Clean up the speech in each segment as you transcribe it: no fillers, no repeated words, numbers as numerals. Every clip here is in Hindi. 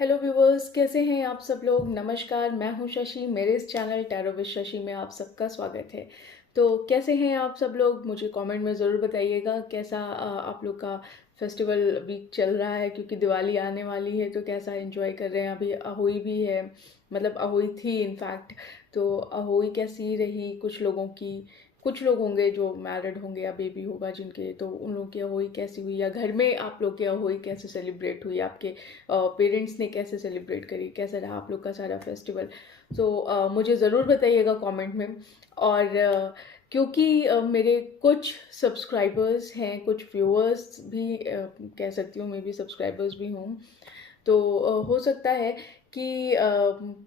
हेलो व्यूवर्स, कैसे हैं आप सब लोग। नमस्कार, मैं हूं शशि। मेरे इस चैनल टैरो विद शशि में आप सबका स्वागत है। तो कैसे हैं आप सब लोग, मुझे कमेंट में ज़रूर बताइएगा कैसा आप लोग का फेस्टिवल वीक चल रहा है, क्योंकि दिवाली आने वाली है तो कैसा एंजॉय कर रहे हैं। अभी अहोई भी है, मतलब अहोई थी इनफैक्ट। तो अहोई कैसी रही कुछ लोगों की, कुछ लोग होंगे जो मैरिड होंगे या बेबी होगा जिनके, तो उन लोगों की अहोई कैसी हुई, या घर में आप लोग की अहोई कैसे सेलिब्रेट हुई, आपके पेरेंट्स ने कैसे सेलिब्रेट करी, कैसा रहा आप लोग का सारा फेस्टिवल। सो मुझे ज़रूर बताइएगा कमेंट में। और क्योंकि मेरे कुछ सब्सक्राइबर्स हैं, कुछ व्यूअर्स भी कह सकती हूँ, मे बी सब्सक्राइबर्स भी हों, तो हो सकता है कि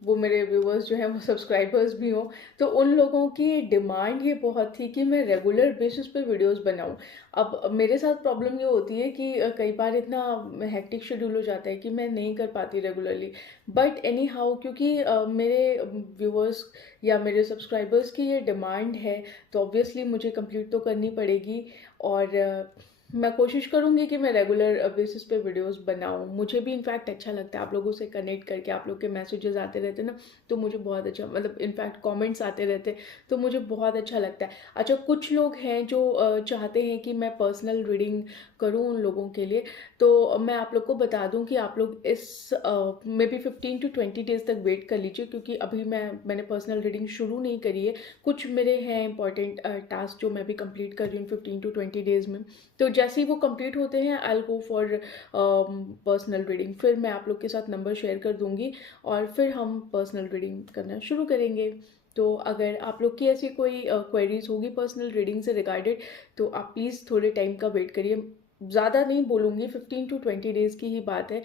वो मेरे व्यूअर्स जो हैं वो सब्सक्राइबर्स भी हों। तो उन लोगों की डिमांड ये बहुत थी कि मैं रेगुलर बेसिस पे वीडियोस बनाऊं। अब मेरे साथ प्रॉब्लम ये होती है कि कई बार इतना हेक्टिक शेड्यूल हो जाता है कि मैं नहीं कर पाती रेगुलरली। बट एनी हाउ, क्योंकि मेरे व्यूअर्स या मेरे सब्सक्राइबर्स की ये डिमांड है, तो ऑब्वियसली मुझे कंप्लीट तो करनी पड़ेगी। और मैं कोशिश करूँगी कि मैं रेगुलर बेसिस पे वीडियोस बनाऊँ। मुझे भी इनफैक्ट अच्छा लगता है आप लोगों से कनेक्ट करके, आप लोग के मैसेजेस आते रहते हैं ना, तो मुझे बहुत अच्छा, मतलब इनफैक्ट कमेंट्स आते रहते हैं, तो मुझे बहुत अच्छा लगता है। अच्छा, कुछ लोग हैं जो चाहते हैं कि मैं पर्सनल रीडिंग करूँ उन लोगों के लिए। तो मैं आप लोग को बता दूं कि आप लोग इस मे बी 15 to 20 डेज तक वेट कर लीजिए, क्योंकि अभी मैंने पर्सनल रीडिंग शुरू नहीं करी है। कुछ मेरे हैं इंपॉर्टेंट टास्क जो मैं भी कंप्लीट कर रही हूँ 15 to 20 डेज में। तो जैसे ही वो कंप्लीट होते हैं I will go for personal reading. फिर मैं आप लोग के साथ नंबर शेयर कर दूंगी और फिर हम पर्सनल रीडिंग करना शुरू करेंगे। तो अगर आप लोग की ऐसी कोई क्वेरीज होगी पर्सनल रीडिंग से रिगार्डेड, तो आप प्लीज़ थोड़े टाइम का वेट करिए। ज़्यादा नहीं बोलूँगी, 15 to 20 डेज़ की ही बात है।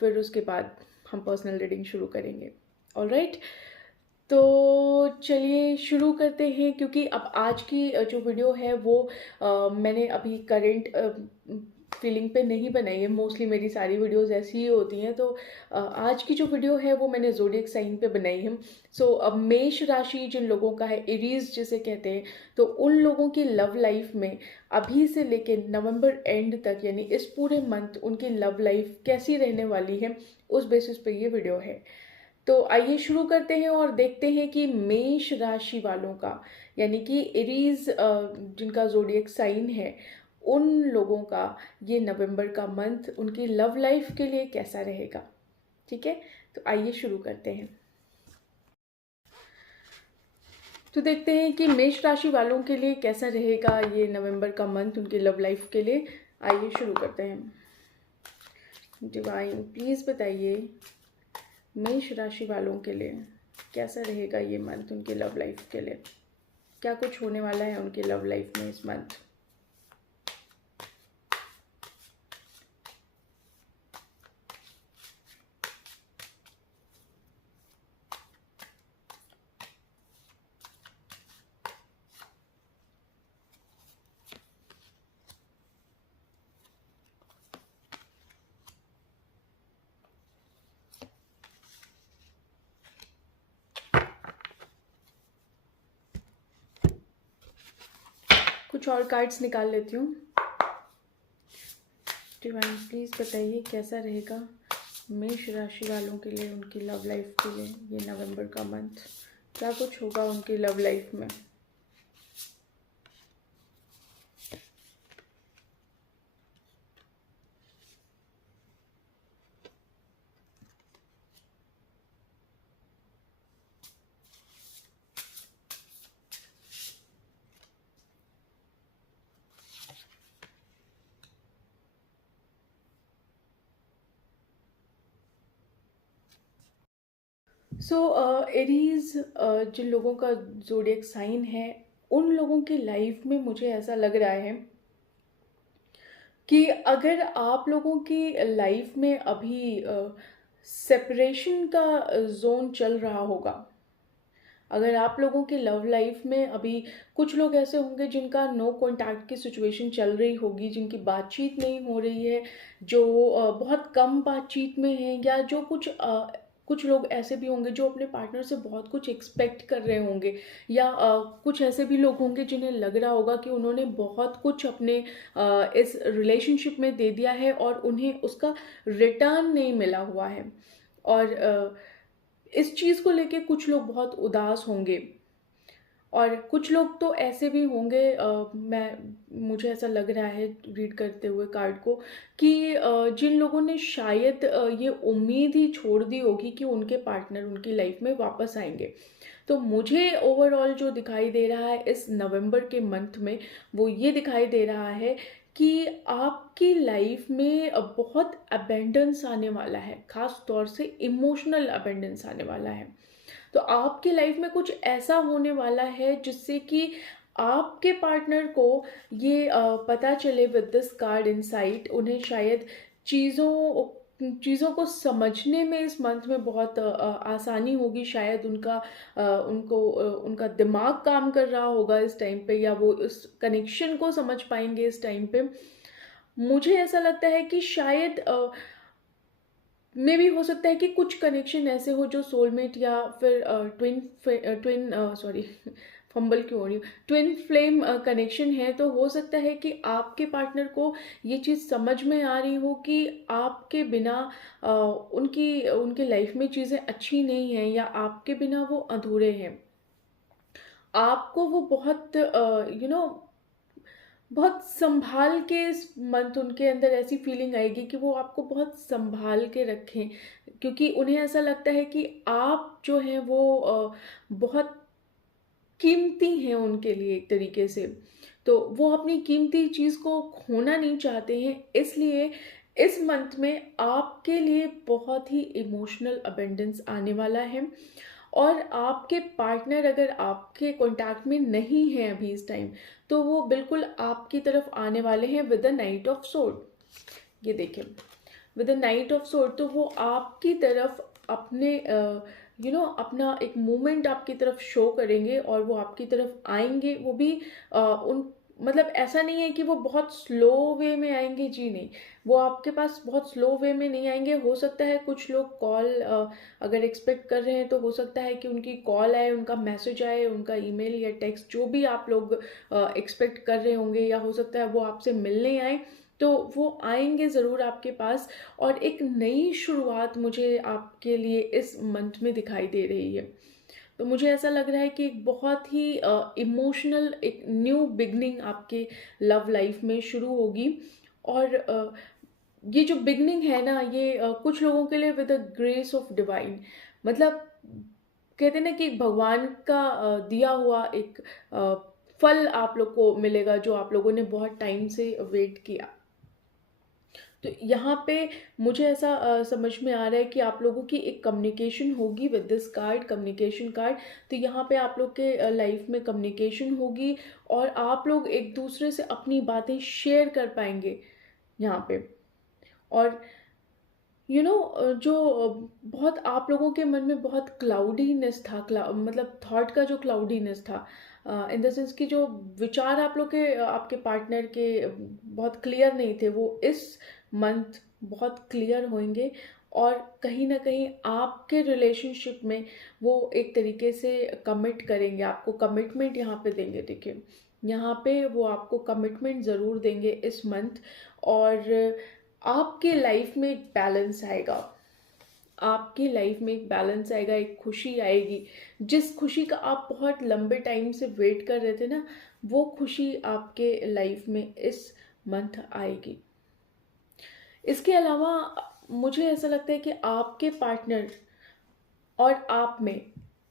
फिर उसके बाद हम पर्सनल रीडिंग शुरू करेंगे। ऑलराइट, तो चलिए शुरू करते हैं। क्योंकि अब आज की जो वीडियो है वो मैंने अभी करंट फीलिंग पे नहीं बनाई है। मोस्टली मेरी सारी वीडियोस ऐसी ही होती हैं। तो आज की जो वीडियो है वो मैंने ज़ोडिएक साइन पे बनाई है। सो अब मेष राशि जिन लोगों का है, एरीज जिसे कहते हैं, तो उन लोगों की लव लाइफ में अभी से लेके नवंबर एंड तक, यानी इस पूरे मंथ उनकी लव लाइफ कैसी रहने वाली है, उस बेसिस पे ये वीडियो है। तो आइए शुरू करते हैं और देखते हैं कि मेष राशि वालों का, यानी कि एरीज जिनका जोडिएक साइन है, उन लोगों का ये नवंबर का मंथ उनकी लव लाइफ के लिए कैसा रहेगा। ठीक है, तो आइए शुरू करते हैं। तो देखते हैं कि मेष राशि वालों के लिए कैसा रहेगा ये नवंबर का मंथ उनकी लव लाइफ के लिए। आइए शुरू करते हैं। डिवाइन प्लीज़ बताइए मेष राशि वालों के लिए कैसा रहेगा ये मंथ उनकी लव लाइफ के लिए। क्या कुछ होने वाला है उनकी लव लाइफ में इस मंथ। कुछ और कार्ड्स निकाल लेती हूँ। डिवाइन प्लीज़ बताइए कैसा रहेगा मेष राशि वालों के लिए उनकी लव लाइफ के लिए ये नवंबर का मंथ। क्या कुछ होगा उनकी लव लाइफ में। सो एरीज जिन लोगों का जोडिएक साइन है, उन लोगों की लाइफ में मुझे ऐसा लग रहा है कि अगर आप लोगों की लाइफ में अभी सेपरेशन का जोन चल रहा होगा, अगर आप लोगों की लव लाइफ में अभी कुछ लोग ऐसे होंगे जिनका नो कांटेक्ट की सिचुएशन चल रही होगी, जिनकी बातचीत नहीं हो रही है, जो बहुत कम बातचीत में है, या जो कुछ कुछ लोग ऐसे भी होंगे जो अपने पार्टनर से बहुत कुछ एक्सपेक्ट कर रहे होंगे, या कुछ ऐसे भी लोग होंगे जिन्हें लग रहा होगा कि उन्होंने बहुत कुछ अपने इस रिलेशनशिप में दे दिया है और उन्हें उसका रिटर्न नहीं मिला हुआ है। और इस चीज़ को लेके कुछ लोग बहुत उदास होंगे, और कुछ लोग तो ऐसे भी होंगे, मैं मुझे ऐसा लग रहा है रीड करते हुए कार्ड को, कि जिन लोगों ने शायद ये उम्मीद ही छोड़ दी होगी कि उनके पार्टनर उनकी लाइफ में वापस आएंगे। तो मुझे ओवरऑल जो दिखाई दे रहा है इस नवंबर के मंथ में, वो ये दिखाई दे रहा है कि आपकी लाइफ में बहुत अबेंडेंस आने वाला है, खास तौर से इमोशनल अबेंडेंस आने वाला है। तो आपकी लाइफ में कुछ ऐसा होने वाला है जिससे कि आपके पार्टनर को ये पता चले, विद दिस कार्ड इनसाइट, उन्हें शायद चीज़ों चीज़ों को समझने में इस मंथ में बहुत आसानी होगी। शायद उनका दिमाग काम कर रहा होगा इस टाइम पे, या वो इस कनेक्शन को समझ पाएंगे इस टाइम पे। मुझे ऐसा लगता है कि शायद मे भी हो सकता है कि कुछ कनेक्शन ऐसे हो जो सोलमेट या फिर ट्विन सॉरी फंबल क्यों हो रही हूँ, ट्विन फ्लेम कनेक्शन है। तो हो सकता है कि आपके पार्टनर को ये चीज़ समझ में आ रही हो कि आपके बिना उनकी लाइफ में चीज़ें अच्छी नहीं हैं, या आपके बिना वो अधूरे हैं। आपको वो बहुत बहुत संभाल के, इस मंथ उनके अंदर ऐसी फीलिंग आएगी कि वो आपको बहुत संभाल के रखें, क्योंकि उन्हें ऐसा लगता है कि आप जो हैं वो बहुत कीमती हैं उनके लिए एक तरीके से। तो वो अपनी कीमती चीज़ को खोना नहीं चाहते हैं, इसलिए इस मंथ में आपके लिए बहुत ही इमोशनल अबेंडेंस आने वाला है। और आपके पार्टनर अगर आपके कांटेक्ट में नहीं है अभी इस टाइम, तो वो बिल्कुल आपकी तरफ आने वाले हैं with the night of sword. ये देखिए, with the night of sword, तो वो आपकी तरफ अपने अपना एक मूवमेंट आपकी तरफ शो करेंगे, और वो आपकी तरफ आएंगे। वो भी उन मतलब ऐसा नहीं है कि वो बहुत स्लो वे में आएंगे, जी नहीं, वो आपके पास बहुत स्लो वे में नहीं आएंगे। हो सकता है कुछ लोग कॉल अगर एक्सपेक्ट कर रहे हैं, तो हो सकता है कि उनकी कॉल आए, उनका मैसेज आए, उनका ईमेल या टेक्स्ट, जो भी आप लोग एक्सपेक्ट कर रहे होंगे, या हो सकता है वो आपसे मिलने आए, तो वो आएंगे ज़रूर आपके पास। और एक नई शुरुआत मुझे आपके लिए इस मंथ में दिखाई दे रही है। तो मुझे ऐसा लग रहा है कि एक बहुत ही इमोशनल एक न्यू बिगनिंग आपके लव लाइफ में शुरू होगी। और ये जो बिगनिंग है ना, ये कुछ लोगों के लिए with the grace of divine, मतलब कहते हैं ना कि भगवान का दिया हुआ एक फल आप लोग को मिलेगा, जो आप लोगों ने बहुत टाइम से वेट किया। तो यहाँ पे मुझे ऐसा समझ में आ रहा है कि आप लोगों की एक कम्युनिकेशन होगी with this card, communication card. तो यहाँ पे आप लोग के लाइफ में कम्युनिकेशन होगी, और आप लोग एक दूसरे से अपनी बातें शेयर कर पाएंगे यहाँ पे। और जो बहुत आप लोगों के मन में बहुत क्लाउडीनेस था, मतलब थॉट का जो क्लाउडीनेस था, इन द सेंस कि जो विचार आप लोग के आपके पार्टनर के बहुत क्लियर नहीं थे, वो इस मंथ बहुत क्लियर होंगे। और कहीं ना कहीं आपके रिलेशनशिप में वो एक तरीके से कमिट करेंगे, आपको कमिटमेंट यहाँ पे देंगे। देखिए, यहाँ पे वो आपको कमिटमेंट ज़रूर देंगे इस मंथ। और आपके लाइफ में एक बैलेंस आएगा, आपकी लाइफ में एक बैलेंस आएगा, एक खुशी आएगी। जिस खुशी का आप बहुत लंबे टाइम से वेट कर रहे थे ना, वो खुशी आपके लाइफ में इस मंथ आएगी। इसके अलावा मुझे ऐसा लगता है कि आपके पार्टनर और आप में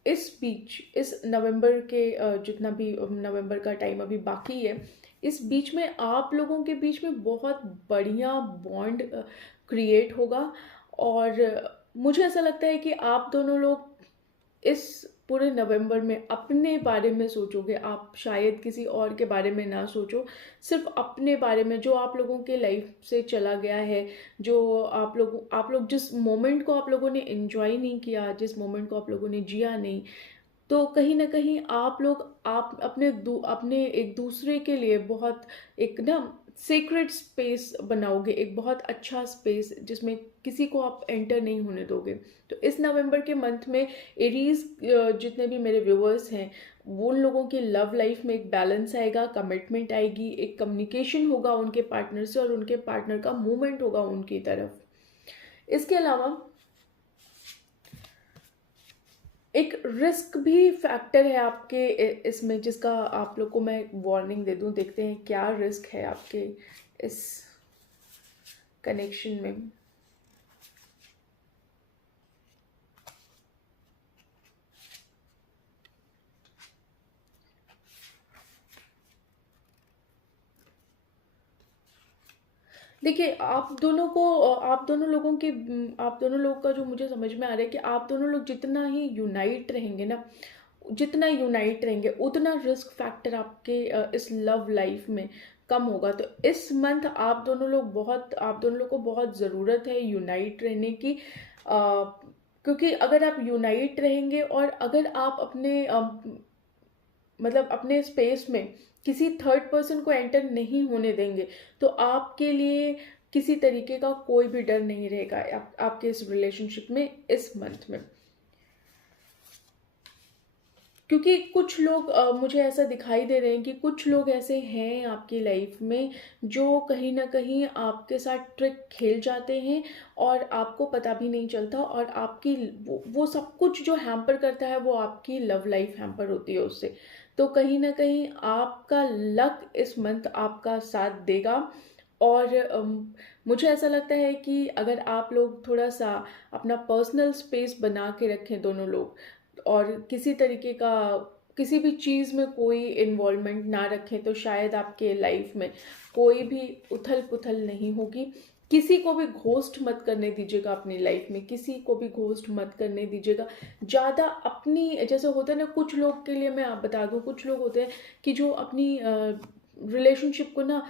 इस बीच, इस नवंबर के जितना भी नवंबर का टाइम अभी बाकी है, इस बीच में आप लोगों के बीच में बहुत बढ़िया बॉन्ड क्रिएट होगा। और मुझे ऐसा लगता है कि आप दोनों लोग इस पूरे नवंबर में अपने बारे में सोचोगे। आप शायद किसी और के बारे में ना सोचो, सिर्फ अपने बारे में, जो आप लोगों के लाइफ से चला गया है, जो आप लोग जिस मोमेंट को आप लोगों ने एंजॉय नहीं किया, जिस मोमेंट को आप लोगों ने जिया नहीं। तो कहीं ना कहीं आप लोग आप अपने एक दूसरे के लिए बहुत एक ना सीक्रेट स्पेस बनाओगे, एक बहुत अच्छा स्पेस जिसमें किसी को आप एंटर नहीं होने दोगे। तो इस नवंबर के मंथ में एरीज, जितने भी मेरे व्यूअर्स हैं, वो उन लोगों की लव लाइफ में एक बैलेंस आएगा, कमिटमेंट आएगी, एक कम्युनिकेशन होगा उनके पार्टनर से और उनके पार्टनर का मूवमेंट होगा उनकी तरफ। इसके अलावा एक रिस्क भी फैक्टर है आपके इसमें, जिसका आप लोग को मैं वार्निंग दे दूं। देखते हैं क्या रिस्क है आपके इस कनेक्शन में। देखिए, आप दोनों लोगों के आप दोनों लोगों का जो मुझे समझ में आ रहा है कि आप दोनों लोग जितना ही यूनाइट रहेंगे ना, जितना यूनाइट रहेंगे उतना रिस्क फैक्टर आपके इस लव लाइफ में कम होगा। तो इस मंथ आप दोनों लोग को बहुत ज़रूरत है यूनाइट रहने की, क्योंकि अगर आप यूनाइट रहेंगे और अगर आप अपने मतलब अपने स्पेस में किसी थर्ड पर्सन को एंटर नहीं होने देंगे, तो आपके लिए किसी तरीके का कोई भी डर नहीं रहेगा आपके इस रिलेशनशिप में इस मंथ में। क्योंकि कुछ लोग मुझे ऐसा दिखाई दे रहे हैं कि कुछ लोग ऐसे हैं आपकी लाइफ में जो कहीं ना कहीं आपके साथ ट्रिक खेल जाते हैं और आपको पता भी नहीं चलता, और आपकी वो सब कुछ जो हैम्पर करता है वो आपकी लव लाइफ हैम्पर होती है उससे। तो कहीं ना कहीं आपका लक इस मंथ आपका साथ देगा। और मुझे ऐसा लगता है कि अगर आप लोग थोड़ा सा अपना पर्सनल स्पेस बना के रखें दोनों लोग, और किसी तरीके का किसी भी चीज़ में कोई इन्वॉल्वमेंट ना रखें, तो शायद आपके लाइफ में कोई भी उथल पुथल नहीं होगी। किसी को भी घोस्ट मत करने दीजिएगा अपनी लाइफ में, किसी को भी घोस्ट मत करने दीजिएगा। ज़्यादा अपनी, जैसे होता है ना, कुछ लोग के लिए मैं आप बता दूँ, कुछ लोग होते हैं कि जो अपनी रिलेशनशिप को ना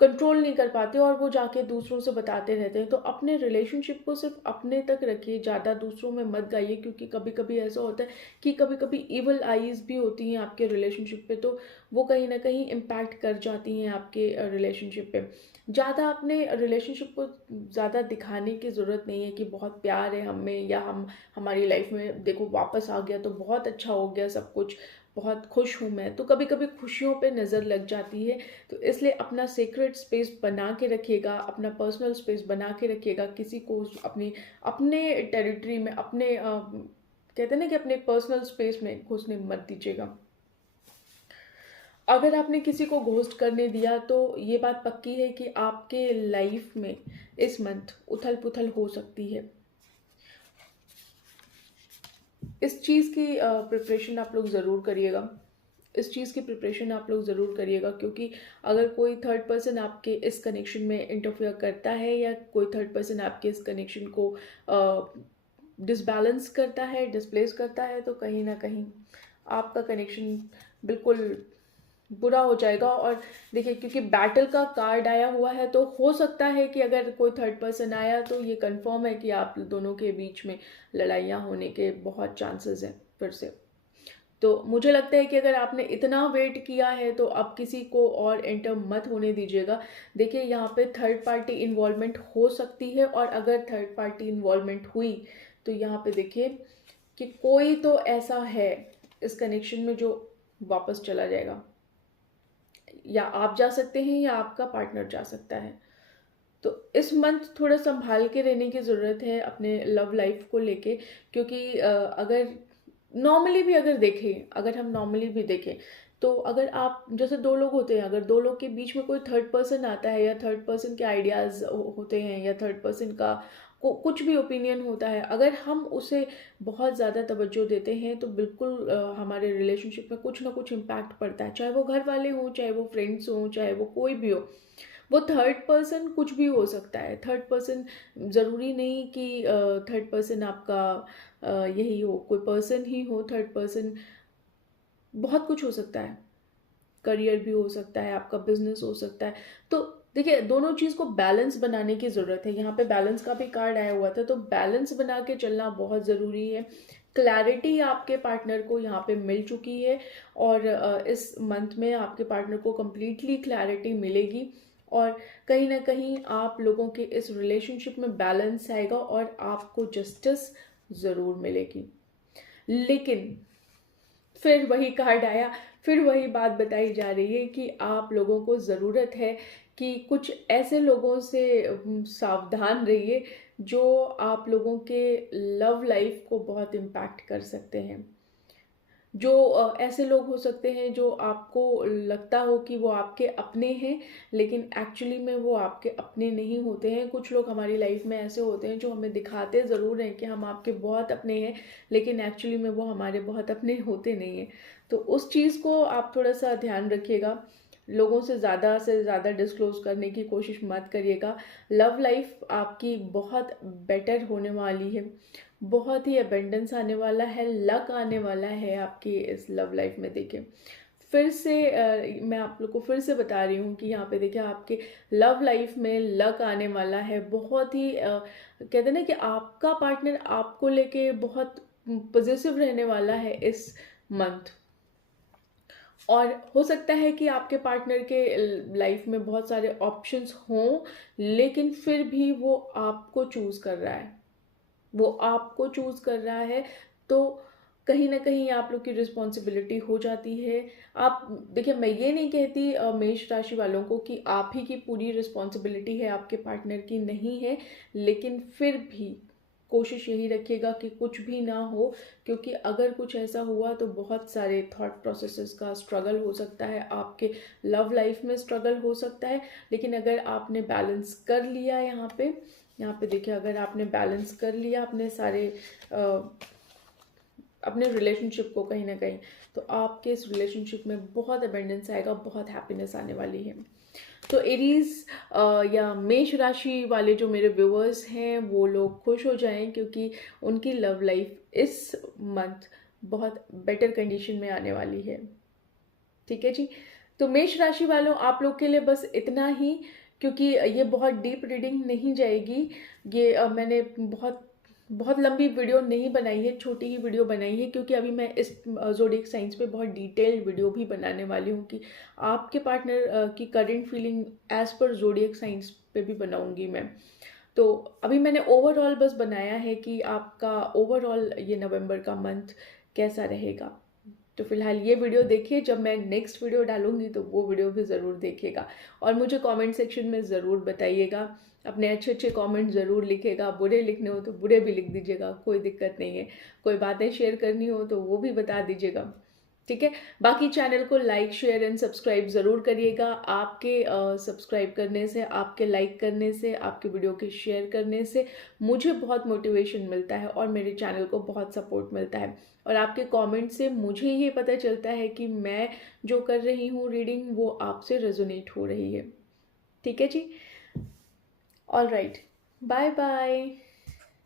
कंट्रोल नहीं कर पाते और वो जाके दूसरों से बताते रहते हैं। तो अपने रिलेशनशिप को सिर्फ अपने तक रखिए, ज़्यादा दूसरों में मत गाइए, क्योंकि कभी कभी ऐसा होता है कि कभी कभी इवल आईज भी होती हैं आपके रिलेशनशिप पे, तो वो कहीं ना कहीं इम्पैक्ट कर जाती हैं आपके रिलेशनशिप पे। ज़्यादा अपने रिलेशनशिप को ज़्यादा दिखाने की ज़रूरत नहीं है कि बहुत प्यार है हमें, या हम हमारी लाइफ में देखो वापस आ गया तो बहुत अच्छा हो गया सब कुछ, बहुत खुश हूँ मैं। तो कभी कभी खुशियों पे नज़र लग जाती है। तो इसलिए अपना सीक्रेट स्पेस बना के रखिएगा, अपना पर्सनल स्पेस बना के रखिएगा। किसी को अपनी अपने टेरिटरी में, अपने कहते हैं ना कि अपने पर्सनल स्पेस में घुसने मत दीजिएगा। अगर आपने किसी को घोस्ट करने दिया तो ये बात पक्की है कि आपके लाइफ में इस मंथ उथल पुथल हो सकती है। इस चीज़ की प्रिपरेशन आप लोग ज़रूर करिएगा, इस चीज़ की प्रिपरेशन आप लोग ज़रूर करिएगा, क्योंकि अगर कोई थर्ड पर्सन आपके इस कनेक्शन में इंटरफेयर करता है, या कोई थर्ड पर्सन आपके इस कनेक्शन को डिसबैलेंस करता है, डिस्प्लेस करता है, तो कहीं ना कहीं आपका कनेक्शन बिल्कुल बुरा हो जाएगा। और देखिए, क्योंकि बैटल का कार्ड आया हुआ है, तो हो सकता है कि अगर कोई थर्ड पर्सन आया तो ये कंफर्म है कि आप दोनों के बीच में लड़ाइयाँ होने के बहुत चांसेस हैं फिर से। तो मुझे लगता है कि अगर आपने इतना वेट किया है तो अब किसी को और एंटर मत होने दीजिएगा। देखिए, यहाँ पे थर्ड पार्टी इन्वॉल्वमेंट हो सकती है, और अगर थर्ड पार्टी इन्वॉल्वमेंट हुई तो यहाँ पे देखिए कि कोई तो ऐसा है इस कनेक्शन में जो वापस चला जाएगा, या आप जा सकते हैं या आपका पार्टनर जा सकता है। तो इस मंथ थोड़ा संभाल के रहने की ज़रूरत है अपने लव लाइफ को लेके, क्योंकि अगर नॉर्मली भी अगर देखें, अगर हम नॉर्मली भी देखें, तो अगर आप जैसे दो लोग होते हैं, अगर दो लोग के बीच में कोई थर्ड पर्सन आता है, या थर्ड पर्सन के आइडियाज़ होते हैं, या थर्ड पर्सन का कुछ भी ओपिनियन होता है, अगर हम उसे बहुत ज़्यादा तवज्जो देते हैं तो बिल्कुल हमारे रिलेशनशिप में कुछ ना कुछ इम्पैक्ट पड़ता है। चाहे वो घर वाले हों, चाहे वो फ्रेंड्स हों, चाहे वो कोई भी हो, वो थर्ड पर्सन कुछ भी हो सकता है। थर्ड पर्सन ज़रूरी नहीं कि थर्ड पर्सन आपका यही हो, कोई पर्सन ही हो। थर्ड पर्सन बहुत कुछ हो सकता है, करियर भी हो सकता है, आपका बिजनेस हो सकता है। तो देखिए, दोनों चीज़ को बैलेंस बनाने की ज़रूरत है। यहाँ पे बैलेंस का भी कार्ड आया हुआ था, तो बैलेंस बना के चलना बहुत ज़रूरी है। क्लैरिटी आपके पार्टनर को यहाँ पे मिल चुकी है, और इस मंथ में आपके पार्टनर को कम्प्लीटली क्लैरिटी मिलेगी। और कहीं ना कहीं आप लोगों के इस रिलेशनशिप में बैलेंस आएगा और आपको जस्टिस ज़रूर मिलेगी। लेकिन फिर वही कार्ड आया, फिर वही बात बताई जा रही है कि आप लोगों को ज़रूरत है कि कुछ ऐसे लोगों से सावधान रहिए जो आप लोगों के लव लाइफ को बहुत इम्पैक्ट कर सकते हैं। जो ऐसे लोग हो सकते हैं जो आपको लगता हो कि वो आपके अपने हैं, लेकिन एक्चुअली में वो आपके अपने नहीं होते हैं। कुछ लोग हमारी लाइफ में ऐसे होते हैं जो हमें दिखाते ज़रूर हैं कि हम आपके बहुत अपने हैं, लेकिन एक्चुअली में वो हमारे बहुत अपने होते नहीं हैं। तो उस चीज़ को आप थोड़ा सा ध्यान रखिएगा। लोगों से ज़्यादा डिस्क्लोज करने की कोशिश मत करिएगा। लव लाइफ आपकी बहुत बेटर होने वाली है, बहुत ही अबेंडेंस आने वाला है, लक आने वाला है आपकी इस लव लाइफ में। देखिए फिर से मैं आप लोग को फिर से बता रही हूँ कि यहाँ पे देखिए आपके लव लाइफ में लक आने वाला है। बहुत ही कहते हैं ना कि आपका पार्टनर आपको लेके बहुत पॉजिटिव रहने वाला है इस मंथ। और हो सकता है कि आपके पार्टनर के लाइफ में बहुत सारे ऑप्शंस हों, लेकिन फिर भी वो आपको चूज़ कर रहा है, वो आपको चूज़ कर रहा है। तो कहीं ना कहीं आप लोग की रिस्पॉन्सिबिलिटी हो जाती है। आप देखिए, मैं ये नहीं कहती मेष राशि वालों को कि आप ही की पूरी रिस्पॉन्सिबिलिटी है, आपके पार्टनर की नहीं है, लेकिन फिर भी कोशिश यही रखिएगा कि कुछ भी ना हो, क्योंकि अगर कुछ ऐसा हुआ तो बहुत सारे थॉट प्रोसेसेस का स्ट्रगल हो सकता है, आपके लव लाइफ में स्ट्रगल हो सकता है। लेकिन अगर आपने बैलेंस कर लिया यहाँ पे देखिए, अगर आपने बैलेंस कर लिया अपने सारे अपने रिलेशनशिप को कहीं ना कहीं, तो आपके इस रिलेशनशिप में बहुत अबेंडेंस आएगा, बहुत हैप्पीनेस आने वाली है। तो एरीज या मेष राशि वाले जो मेरे व्यूअर्स हैं वो लोग खुश हो जाएं, क्योंकि उनकी लव लाइफ इस मंथ बहुत बेटर कंडीशन में आने वाली है। ठीक है जी। तो मेष राशि वालों, आप लोग के लिए बस इतना ही, क्योंकि ये बहुत डीप रीडिंग नहीं जाएगी। ये मैंने बहुत बहुत लंबी वीडियो नहीं बनाई है, छोटी ही वीडियो बनाई है, क्योंकि अभी मैं इस ज़ोडिएक साइंस पे बहुत डिटेल्ड वीडियो भी बनाने वाली हूँ कि आपके पार्टनर की करंट फीलिंग एज पर ज़ोडिएक साइंस पे भी बनाऊंगी मैं। तो अभी मैंने ओवरऑल बस बनाया है कि आपका ओवरऑल ये नवंबर का मंथ कैसा रहेगा। तो फिलहाल ये वीडियो देखिए, जब मैं नेक्स्ट वीडियो डालूंगी तो वो वीडियो भी ज़रूर देखिएगा। और मुझे कमेंट सेक्शन में ज़रूर बताइएगा, अपने अच्छे अच्छे कमेंट ज़रूर लिखिएगा। बुरे लिखने हो तो बुरे भी लिख दीजिएगा, कोई दिक्कत नहीं है। कोई बातें शेयर करनी हो तो वो भी बता दीजिएगा, ठीक है। बाकी चैनल को लाइक शेयर एंड सब्सक्राइब ज़रूर करिएगा। आपके सब्सक्राइब करने से, आपके लाइक करने से, आपके वीडियो के शेयर करने से मुझे बहुत मोटिवेशन मिलता है और मेरे चैनल को बहुत सपोर्ट मिलता है। और आपके कमेंट से मुझे ये पता चलता है कि मैं जो कर रही हूँ रीडिंग, वो आपसे रेजोनेट हो रही है। ठीक है जी। All right, bye bye.